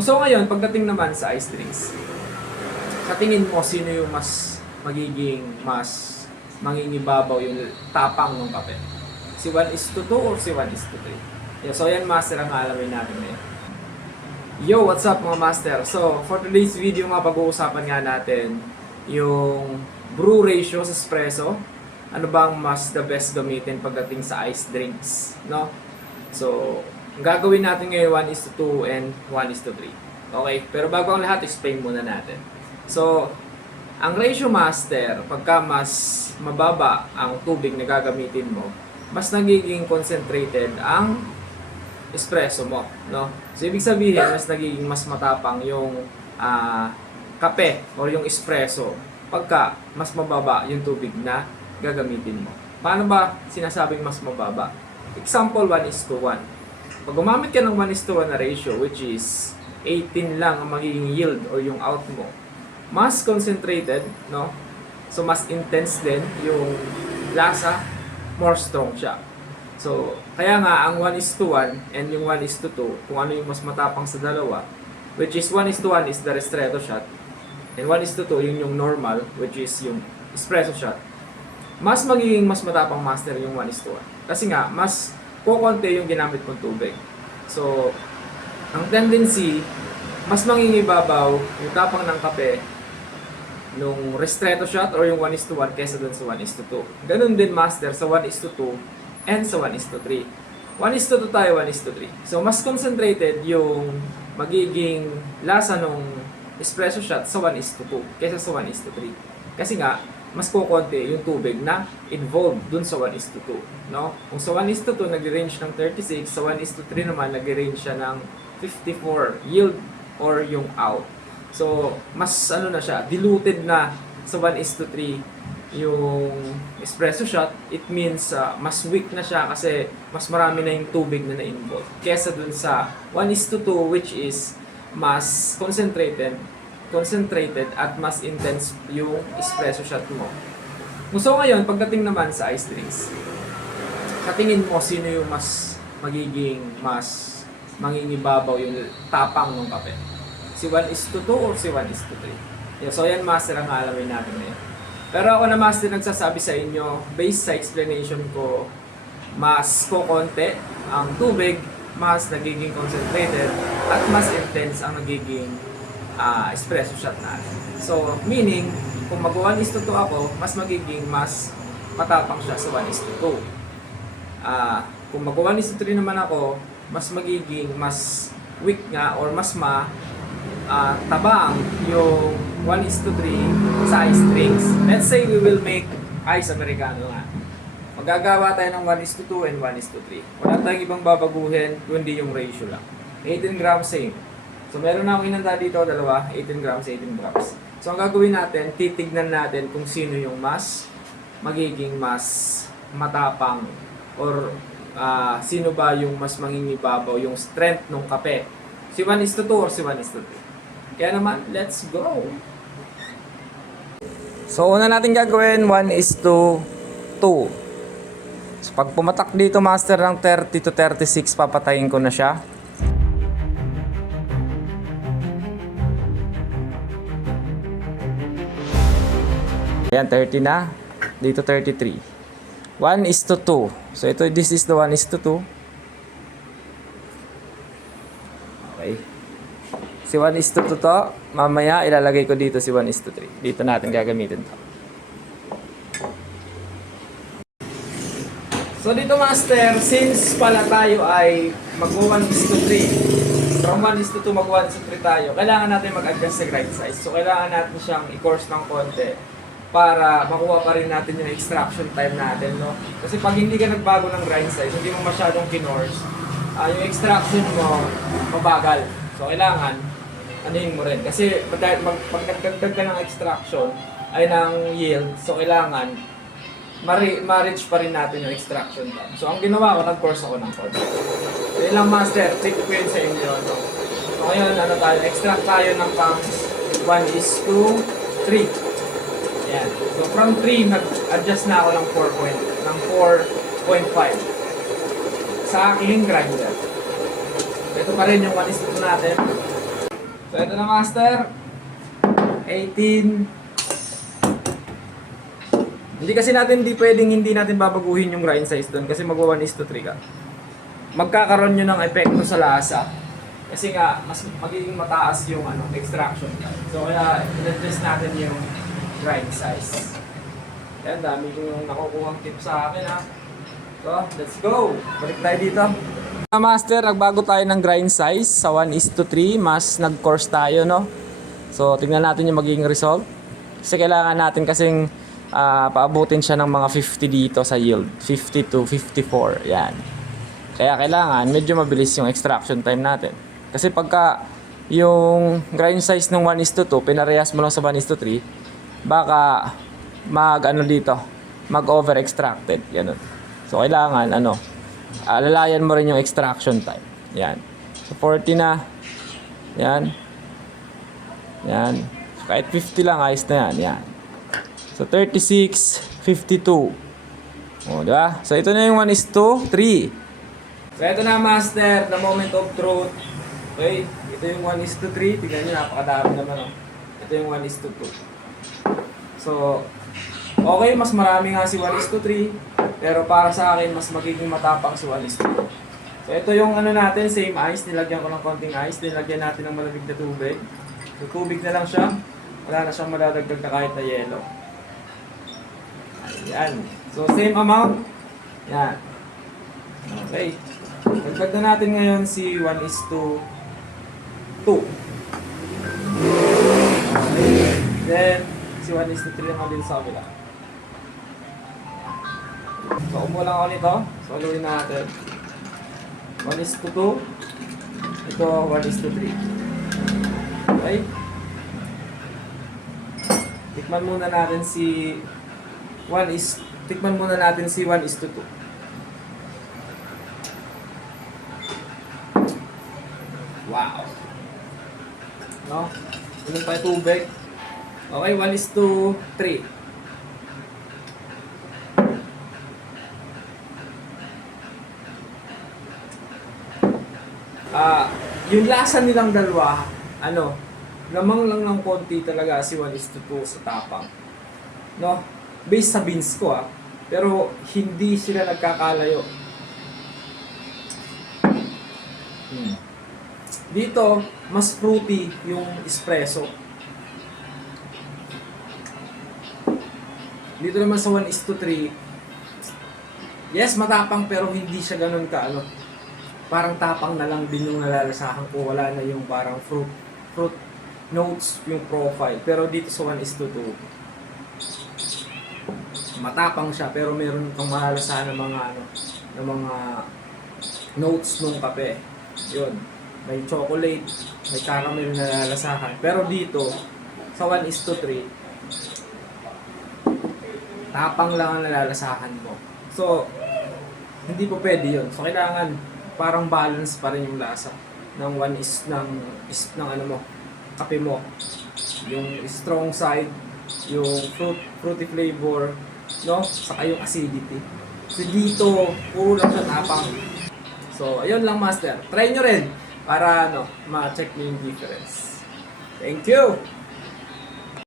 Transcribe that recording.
So ngayon, pagdating naman sa ice drinks, sa tingin mo, sino yung mas mangingibabaw yung tapang ng kape? Si 1:2 or si 1:3? Yeah, so yan master ang alamin natin ngayon. Yo, what's up mga master? So, for today's video nga, pag-uusapan nga natin yung brew ratio sa espresso. Ano bang mas the best gamitin pagdating sa ice drinks, no? So, ang gagawin natin ngayon 1:2 and 1:3. Okay, pero bago ang lahat, explain muna natin. So, ang ratio master, pagka mas mababa ang tubig na gagamitin mo, mas nagiging concentrated ang espresso mo, no? So, ibig sabihin, mas matapang yung kape or yung espresso pagka mas mababa yung tubig na gagamitin mo. Paano ba sinasabing mas mababa? Example, 1:1. Pag gumamit ka ng 1:1 na ratio, which is 18 lang ang magiging yield or yung out mo, mas concentrated, no? So, mas intense din yung lasa, more strong siya. So, kaya nga, ang 1:1 and yung 1:2, kung ano yung mas matapang sa dalawa, which is 1:1 is the ristretto shot, and 1:2 yun yung normal, which is yung espresso shot, mas magiging mas matapang master yung 1:1. Kasi nga, mas kukunti yung ginamit mong tubig. So, ang tendency, mas mangingibabaw yung tapang ng kape nung ristretto shot or yung 1:1 kesa dun sa 1:2. Ganun din master sa 1:2 and sa 1:3. 1:2 tayo, 1:3. So, mas concentrated yung magiging lasa nung espresso shot sa 1:2 kesa sa 1:3. Kasi nga, mas kukunti yung tubig na involved dun sa 1:2. No? Kung sa 1:2 nag-range ng 36, sa 1:3 naman nag-range siya ng 54 yield or yung out. So, mas ano na siya, diluted na sa 1:3 yung espresso shot. It means mas weak na siya kasi mas marami na yung tubig na na-involved. Kesa dun sa 1:2 which is mas concentrated at mas intense yung espresso shot mo. So ngayon, pagdating naman sa ice drinks, sa tingin mo, sino yung mas mangingibabaw yung tapang ng kape? Si 1:2 or si 1:3? Yeah, so yan master ang alamin natin ngayon. Pero ako na master nagsasabi sa inyo, based sa explanation ko, mas kukonti ang tubig, mas nagiging concentrated, at mas intense ang nagiging espresso shot natin. So, meaning, kung mag-1:2 ako, mas magiging mas matapang siya sa 1:2. Kung mag-1:3 naman ako, mas magiging mas weak nga or mas tabang yung 1:3 sa ice drinks. Let's say we will make ice americano nga. Magagawa tayo ng 1:2 and 1:3. Wala tayong ibang babaguhin kundi yung ratio lang. 18 grams same. So meron na akong inanda dito, dalawa, 18 grams, 18 grams. So ang gagawin natin, titignan natin kung sino yung magiging mas matapang or sino ba yung mas mangingibabaw yung strength ng kape. Si 1:2 or si 1:3. Kaya naman, let's go! So, una natin gagawin, 1:2. So, pag pumatak dito, master, ng 30 to 36, papatayin ko na siya. Ayan, 30 na. Dito, 33. 1:2. So, this is the 1:2. Okay. Si 1:2 to, mamaya ilalagay ko dito si 1:3. Dito natin gagamitin to. So dito master, since pala tayo ay mag-1:3, from 1:2 mag-1:3 tayo, kailangan natin mag-adjust sa grind size. So kailangan natin siyang i-coarse ng konti para makuha pa rin natin yung extraction time natin, no? Kasi pag hindi ka nagbago ng grind size, hindi mo masyadong kinorse, yung extraction mo mabagal. So kailangan anuhin mo rin. Kasi pag nagdagdag ka ng extraction ay ng yield, so kailangan ma-reach pa rin natin yung extraction time. So ang ginawa ko, nag-course ako ng konti. So yun lang master, tip ko yun sa inyo. No? So ngayon, extract tayo ng pumps 1:3. Yan. So from 3, nag-adjust na ako ng 4.5 sa aking grinder. Ito pa rin yung 1:2 natin. So ito na master. 18. Hindi kasi natin hindi natin babaguhin yung grind size doon kasi magwa 1:3 ka. Magkakaroon yun ng epekto sa lasa. Kasi nga mas magiging mataas yung extraction. So kaya i-adjust natin yung grind size. Yan, dami ko yung nakukuhang tips sa akin ha. So, let's go! Balik tayo dito. Master, nagbago tayo ng grind size sa 1:3. Mas nag-course tayo, no? So, tingnan natin yung magiging result. Kasi kailangan natin kasing paabutin siya ng mga 50 dito sa yield. 50 to 54. Yan. Kaya kailangan medyo mabilis yung extraction time natin. Kasi pagka yung grind size ng 1:2, pinarehas mo lang sa 1:3, baka mag-over extracted. Ganun. So, kailangan, alalayan mo rin yung extraction time. Yan. So, 40 na. Yan. Yan. So, kahit 50 lang, ayos na yan. Yan. So, 36, 52. O, diba? So, ito na yung 1:3. So, ito na, master, the moment of truth. Okay? Ito yung 1:3. Tignan nyo, napakadami naman, Ito yung 1:2. So, okay, mas marami nga si 1:3. Pero para sa akin, mas magiging matapang si 1:2. So, ito yung natin, same ice. Nilagyan ko ng konting ice. Nilagyan natin ng malamig na tubig. So, tubig na lang siya. Wala na siyang madadagdag na kahit na yelo. Ayan. So, same amount. Yan. Okay. Dagdag na natin ngayon si 1:2. Then, si 1:3 naman din sa kabila. So, umulang ako nito. So, aluin natin. 1:2. Ito, 1:3. Okay? Tikman muna natin si 1:2. Wow. No? Inom pa yung tubig. Okay, 1:3. Yung lasa nilang dalawa, lamang lang ng konti talaga si 1:2 sa tapang. No? Based sa beans ko pero hindi sila nagkakalayo. Dito, mas fruity yung espresso. Dito naman sa 1:3, yes, matapang pero hindi siya ganun parang tapang na lang din yung nalalasahan ko. Wala na yung parang fruit notes yung profile. Pero dito sa 1:2, matapang siya pero meron kang malalasahan ng mga notes ng kape. Yun. May chocolate, may caramel na nalalasahan. Pero dito, sa 1:3, tapang lang ang nalalasahan mo. So, hindi po pwede yun. So, kailangan parang balance pa rin yung lasa ng kape mo. Yung strong side, yung fruity flavor, no? Saka yung acidity. So, dito, puro lang siya tapang. So, ayun lang, master. Try nyo rin para ma-check nyo yung difference. Thank you!